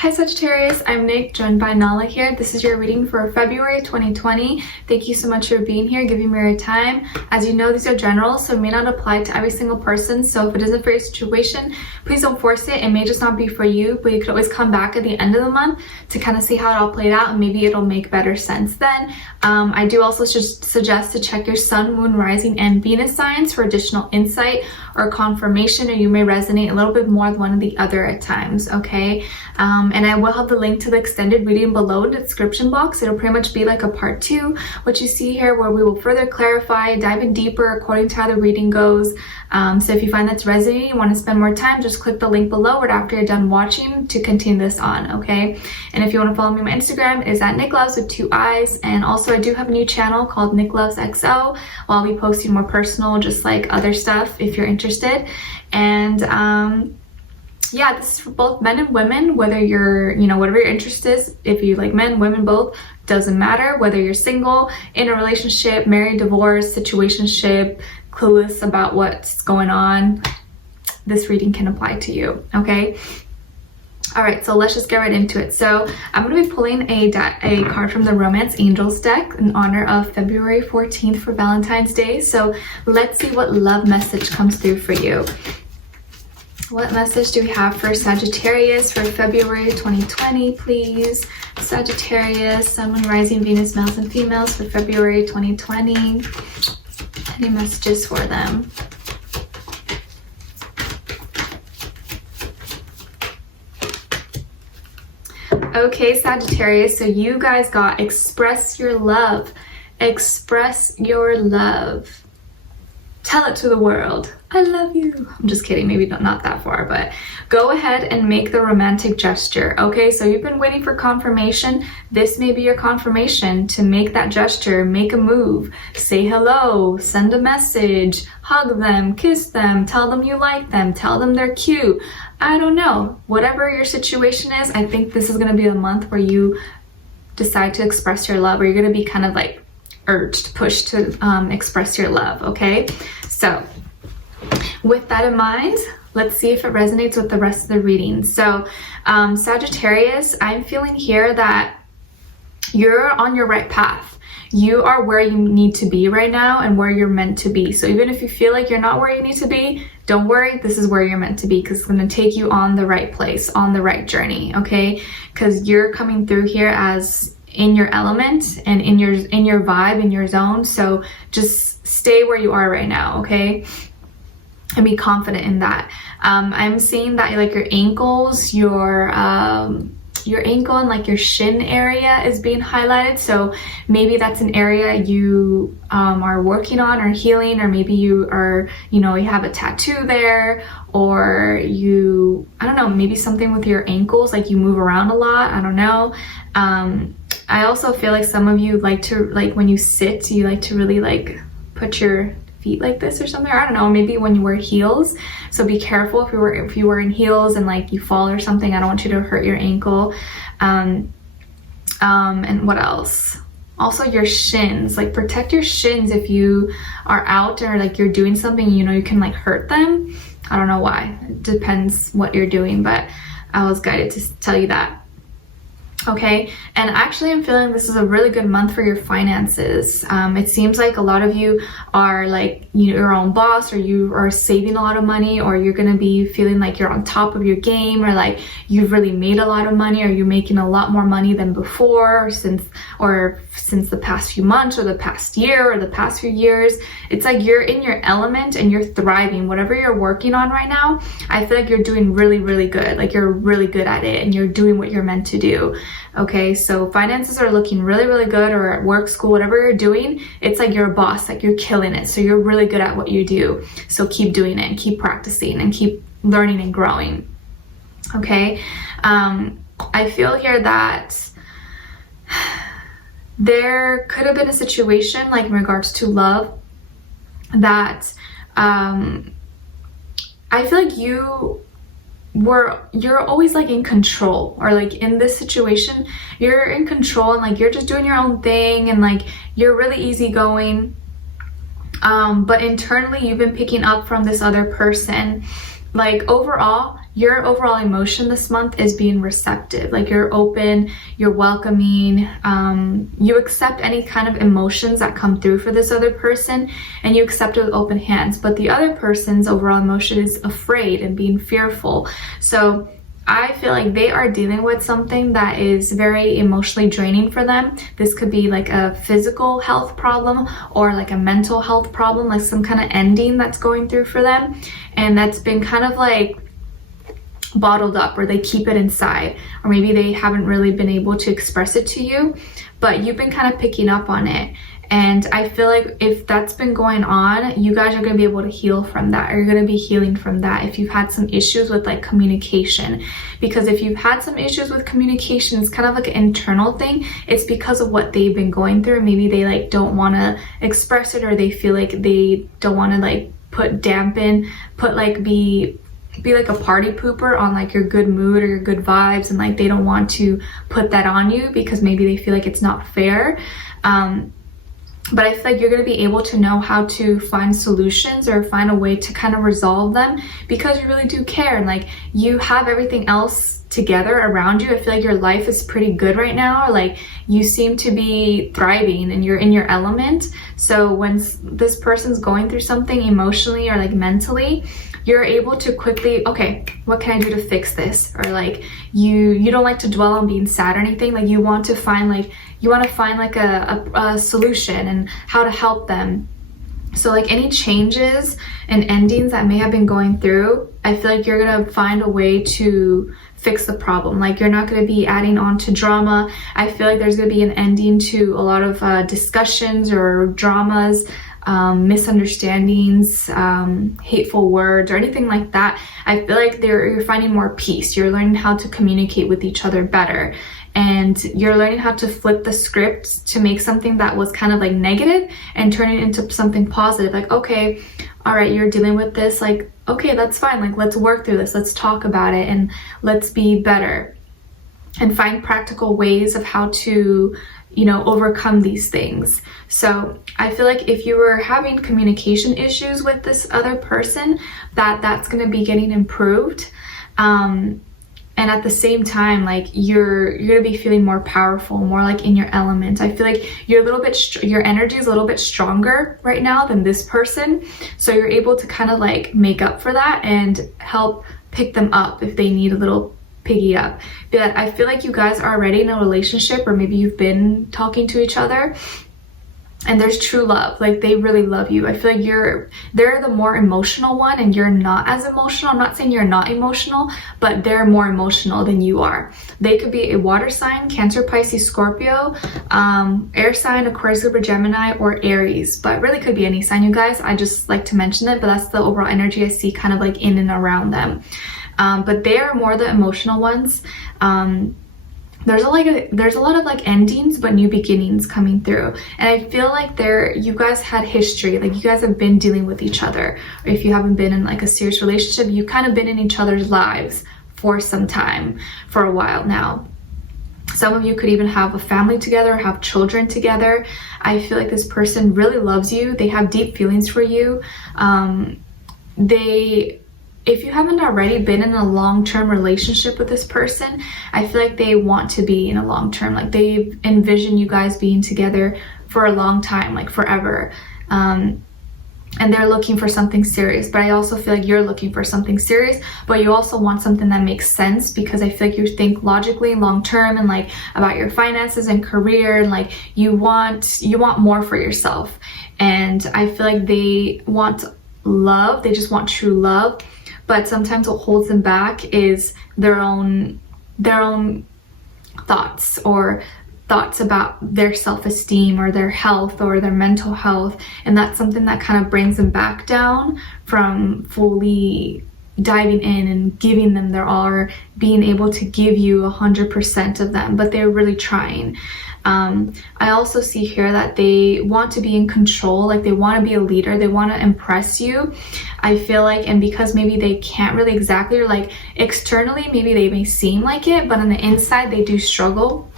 Hi Sagittarius, I'm Nick, joined by Nala here. This is your reading for February 2020. Thank you so much for being here, giving me your time. As you know, these are general, so it may not apply to every single person. So if it isn't for your situation, please don't force it. It may just not be for you, but you could always come back at the end of the month to kind of see how it all played out, and maybe it'll make better sense then. I do also suggest to check your sun, moon, rising, and Venus signs for additional insight or confirmation, or you may resonate a little bit more with one or the other at times, okay? And I will have the link to the extended reading below in the description box. It'll pretty much be like a part 2, what you see here, where we will further clarify, dive in deeper according to how the reading goes. So if you find that's resonating, you want to spend more time, just click the link below right after you're done watching to continue this on, okay? And if you want to follow me on my Instagram, it is at NicLoves with 2 eyes. And also I do have a new channel called NicLoves XO, where I'll be posting more personal, just like other stuff if you're interested. And yeah, this is for both men and women, whether you're, whatever your interest is. If you like men, women, both, doesn't matter. Whether you're single, in a relationship, married, divorced, situationship, clueless about what's going on, this reading can apply to you, okay? All right, so let's just get right into it. So I'm going to be pulling a card from the Romance Angels deck in honor of February 14th for Valentine's Day. So let's see what love message comes through for you. What message do we have for Sagittarius for February 2020, please? Sagittarius, Sun, Moon, Rising, Venus, males and females for February 2020. Any messages for them? Okay, Sagittarius, so you guys got express your love. Express your love. Tell it to the world. I love you. I'm just kidding, maybe not that far, but go ahead and make the romantic gesture. Okay, so you've been waiting for confirmation. This may be your confirmation to make that gesture, make a move, say hello, send a message, hug them, kiss them, tell them you like them, tell them they're cute. I don't know. Whatever your situation is, I think this is going to be the month where you decide to express your love, or you're going to be kind of like urged, pushed to express your love, okay? So with that in mind, let's see if it resonates with the rest of the reading. So Sagittarius, I'm feeling here that you're on your right path. You are where you need to be right now and where you're meant to be. So even if you feel like you're not where you need to be, don't worry, this is where you're meant to be, because it's going to take you on the right place, on the right journey, okay? Because you're coming through here as in your element and in your vibe, in your zone. So just stay where you are right now, okay? And be confident in that. I'm seeing that like your ankles, your ankle and like your shin area is being highlighted. So maybe that's an area you are working on or healing, or maybe you are, you have a tattoo there, or I don't know, maybe something with your ankles, like you move around a lot. I don't know. I also feel like some of you like to, like when you sit, you like to really like put your feet like this or something. Or I don't know, maybe when you wear heels. So be careful if you were in heels and like you fall or something. I don't want you to hurt your ankle. And what else? Also your shins, like protect your shins if you are out or like you're doing something, you can like hurt them. I don't know why. It depends what you're doing, but I was guided to tell you that. Okay, and actually I'm feeling this is a really good month for your finances. It seems like a lot of you are like your own boss, or you are saving a lot of money, or you're going to be feeling like you're on top of your game, or like you've really made a lot of money, or you're making a lot more money than before, or since the past few months, or the past year, or the past few years. It's like you're in your element and you're thriving. Whatever you're working on right now, I feel like you're doing really, really good. Like you're really good at it and you're doing what you're meant to do. Okay, so finances are looking really, really good, or at work, school, whatever you're doing, it's like you're a boss, like you're killing it. So you're really good at what you do. So keep doing it and keep practicing and keep learning and growing. Okay, I feel here that there could have been a situation like in regards to love that I feel like you're always like in control, or like in this situation you're in control and like you're just doing your own thing and like you're really easygoing, but internally you've been picking up from this other person Like overall, your overall emotion this month is being receptive. Like you're open, you're welcoming, you accept any kind of emotions that come through for this other person, and you accept it with open hands. But the other person's overall emotion is afraid and being fearful. So I feel like they are dealing with something that is very emotionally draining for them. This could be like a physical health problem or like a mental health problem, like some kind of ending that's going through for them, and that's been kind of like bottled up, or they keep it inside, or maybe they haven't really been able to express it to you, but you've been kind of picking up on it. And I feel like if that's been going on, you guys are going to be able to heal from that, or you're going to be healing from that if you've had some issues with like communication. Because if you've had some issues with communication, it's kind of like an internal thing. It's because of what they've been going through. Maybe they like don't want to express it, or they feel like they don't want to like be like a party pooper on like your good mood or your good vibes, and like they don't want to put that on you because maybe they feel like it's not fair. But I feel like you're going to be able to know how to find solutions or find a way to kind of resolve them, because you really do care, and like you have everything else together around you. I feel like your life is pretty good right now, or like you seem to be thriving and you're in your element. So when this person's going through something emotionally or like mentally, you're able to quickly, okay, what can I do to fix this? Or like you don't like to dwell on being sad or anything. Like you want to find like a solution and how to help them. So like any changes and endings that may have been going through, I feel like you're gonna find a way to fix the problem. Like you're not going to be adding on to drama. I feel like there's going to be an ending to a lot of discussions or dramas, misunderstandings, hateful words, or anything like that. I feel like you're finding more peace. You're learning how to communicate with each other better, and you're learning how to flip the script to make something that was kind of like negative and turn it into something positive. Like, okay, all right, you're dealing with this, like, okay, that's fine, like let's work through this, let's talk about it, and let's be better and find practical ways of how to, you know, overcome these things. So I feel like if you were having communication issues with this other person, that's going to be getting improved. And at the same time, like you're going to be feeling more powerful, more like in your element. I feel like your energy is a little bit stronger right now than this person. So you're able to kind of like make up for that and help pick them up if they need a little piggy up. But I feel like you guys are already in a relationship, or maybe you've been talking to each other, and there's true love. Like they really love you. I feel like they're the more emotional one and you're not as emotional. I'm not saying you're not emotional, but they're more emotional than you are. They could be a water sign, Cancer, Pisces, Scorpio, air sign, Aquarius, Libra, Gemini, or Aries. But really could be any sign, you guys. I just like to mention it, but that's the overall energy I see kind of like in and around them. But they are more the emotional ones. There's a lot of like endings but new beginnings coming through, and I feel like you guys had history, like you guys have been dealing with each other, or if you haven't been in like a serious relationship, you've kind of been in each other's lives for some time, for a while now. Some of you could even have a family together, have children together. I feel like this person really loves you. They have deep feelings for you. If you haven't already been in a long-term relationship with this person, I feel like they want to be in a long-term, like they envision you guys being together for a long time, like forever. And they're looking for something serious, but I also feel like you're looking for something serious, but you also want something that makes sense, because I feel like you think logically long-term and like about your finances and career, and like you want more for yourself. And I feel like they want love, they just want true love. But sometimes what holds them back is their own thoughts, or thoughts about their self-esteem or their health or their mental health. And that's something that kind of brings them back down from fully diving in and giving them their all, or being able to give you 100% of them, but they're really trying. I also see here that they want to be in control, like they want to be a leader, they want to impress you, I feel like. And because maybe they can't really exactly, or like externally maybe they may seem like it, but on the inside they do struggle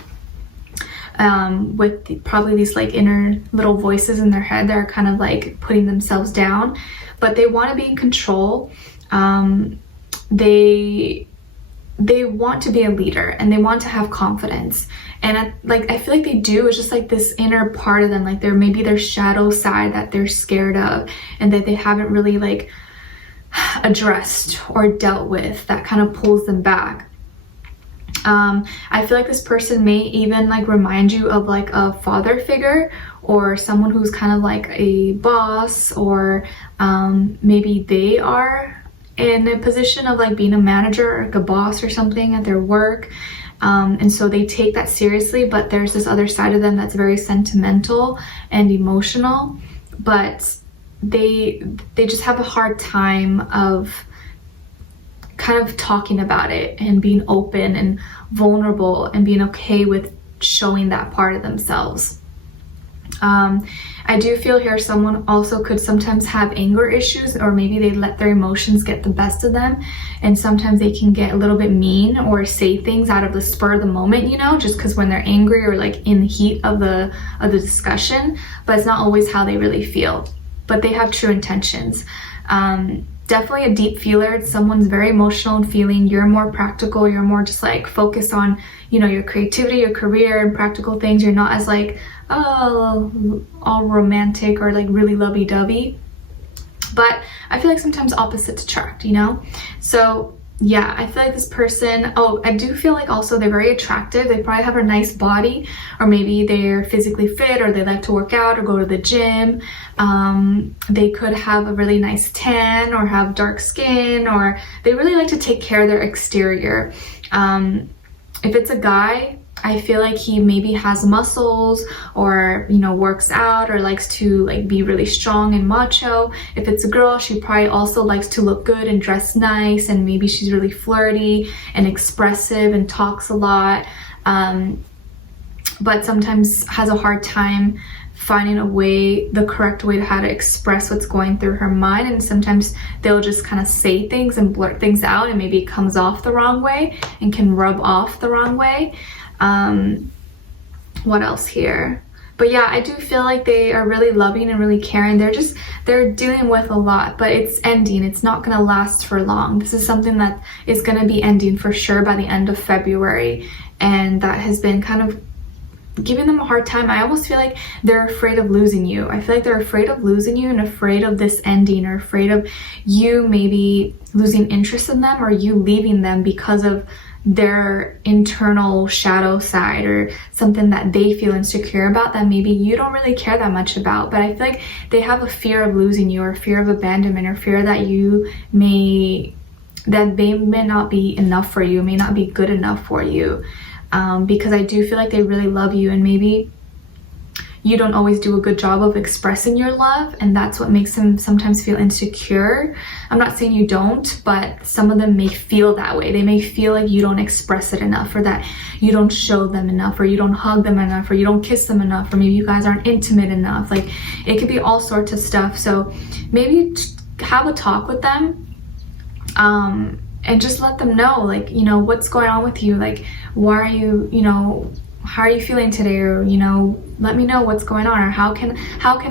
with probably these like inner little voices in their head that are kind of like putting themselves down. But they want to be in control. they want to be a leader and they want to have confidence. And I feel like they do. It's just like this inner part of them, like maybe their shadow side that they're scared of and that they haven't really like addressed or dealt with, that kind of pulls them back. I feel like this person may even like remind you of like a father figure, or someone who's kind of like a boss, or maybe they are in a position of like being a manager or like a boss or something at their work. And so they take that seriously, but there's this other side of them that's very sentimental and emotional, but they just have a hard time of kind of talking about it and being open and vulnerable and being okay with showing that part of themselves. I do feel here someone also could sometimes have anger issues, or maybe they let their emotions get the best of them, and sometimes they can get a little bit mean or say things out of the spur of the moment, you know, just because when they're angry or like in the heat of the discussion, but it's not always how they really feel, but they have true intentions. Definitely a deep feeler. It's someone's very emotional and feeling. You're more practical. You're more just like focused on, you know, your creativity, your career, and practical things. You're not as like, oh, all romantic or like really lovey-dovey. But I feel like sometimes opposites attract, you know? So yeah, I feel like this person, oh, I do feel like also they're very attractive. They probably have a nice body, or maybe they're physically fit, or they like to work out or go to the gym. They could have a really nice tan or have dark skin, or they really like to take care of their exterior. If it's a guy, I feel like he maybe has muscles, or, you know, works out, or likes to like be really strong and macho. If it's a girl, she probably also likes to look good and dress nice, and maybe she's really flirty and expressive and talks a lot, but sometimes has a hard time finding a way, the correct way to how to express what's going through her mind. And sometimes they'll just kind of say things and blurt things out, and maybe it comes off the wrong way and can rub off the wrong way. What else here? But yeah, I do feel like they are really loving and really caring. They're dealing with a lot, but it's ending. It's not going to last for long. This is something that is going to be ending for sure by the end of February, and that has been kind of giving them a hard time. I almost feel like they're afraid of losing you. I feel like they're afraid of losing you and afraid of this ending, or afraid of you maybe losing interest in them, or you leaving them because of their internal shadow side, or something that they feel insecure about that maybe you don't really care that much about. But I feel like they have a fear of losing you, or fear of abandonment, or fear that they may not be enough for you, may not be good enough for you. Because I do feel like they really love you, and maybe you don't always do a good job of expressing your love, and that's what makes them sometimes feel insecure. I'm not saying you don't, but some of them may feel that way. They may feel like you don't express it enough, or that you don't show them enough, or you don't hug them enough, or you don't kiss them enough, or maybe you guys aren't intimate enough. Like, it could be all sorts of stuff. So maybe have a talk with them, and just let them know, like, you know, what's going on with you. Like, why are you, you know, how are you feeling today? Or, you know, let me know what's going on. Or how can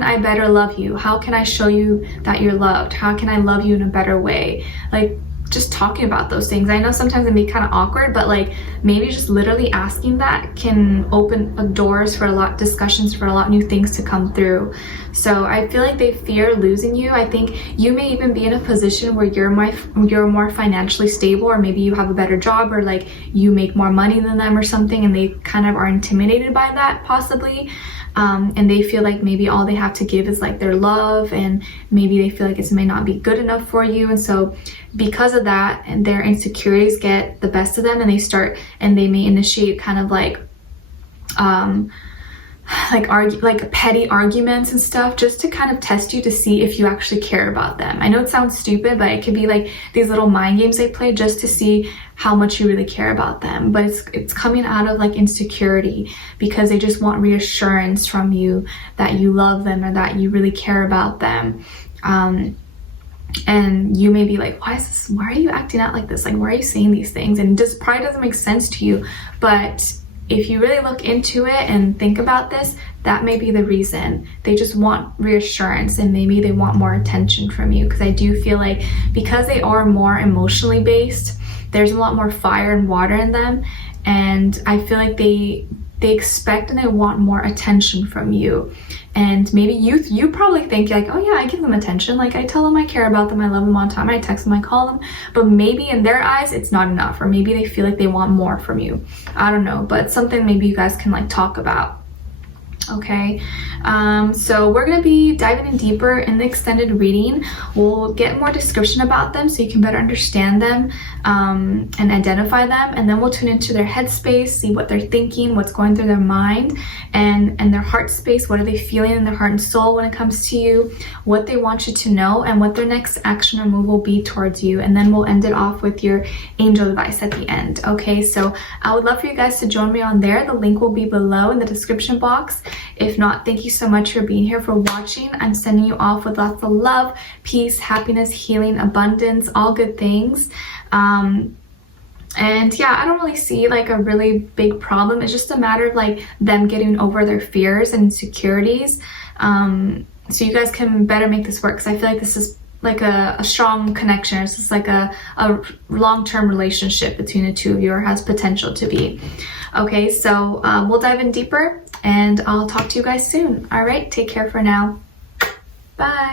I better love you? How can I show you that you're loved? How can I love you in a better way? Like, just talking about those things. I know sometimes it can be kind of awkward, but like, maybe just literally asking that can open doors for a lot, discussions for a lot new things to come through. So I feel like they fear losing you. I think you may even be in a position where you're more financially stable, or maybe you have a better job, or like you make more money than them or something, and they kind of are intimidated by that possibly. And they feel like maybe all they have to give is like their love, and maybe they feel like it may not be good enough for you. And so because of that, and their insecurities get the best of them, and they may initiate kind of like petty arguments and stuff, just to kind of test you to see if you actually care about them. I know it sounds stupid, but it could be like these little mind games they play just to see how much you really care about them. But it's coming out of like insecurity, because they just want reassurance from you that you love them, or that you really care about them. And you may be like, why are you acting out like this? Like, why are you saying these things? And it just probably doesn't make sense to you, but if you really look into it and think about this, that may be the reason. They just want reassurance, and maybe they want more attention from you, because I do feel like because they are more emotionally based, there's a lot more fire and water in them, and I feel like they expect and they want more attention from you. And maybe you probably think like, oh yeah, I give them attention, like I tell them I care about them, I love them on time, I text them, I call them, but maybe in their eyes it's not enough, or maybe they feel like they want more from you. I don't know, but something maybe you guys can like talk about. Okay, so we're going to be diving in deeper in the extended reading. We'll get more description about them so you can better understand them and identify them, and then we'll tune into their headspace, see what they're thinking, what's going through their mind, and their heart space. What are they feeling in their heart and soul when it comes to you, what they want you to know, and what their next action or move will be towards you. And then we'll end it off with your angel advice at the end. Okay, so I would love for you guys to join me on there. The link will be below in the description box. If not, thank you so much for being here, for watching. I'm sending you off with lots of love, peace, happiness, healing, abundance, all good things. And yeah, I don't really see like a really big problem. It's just a matter of like them getting over their fears and insecurities. So you guys can better make this work, because I feel like this is like a strong connection. It's just like a long-term relationship between the two of you, or has potential to be. Okay, so we'll dive in deeper, and I'll talk to you guys soon. All right, take care for now. Bye.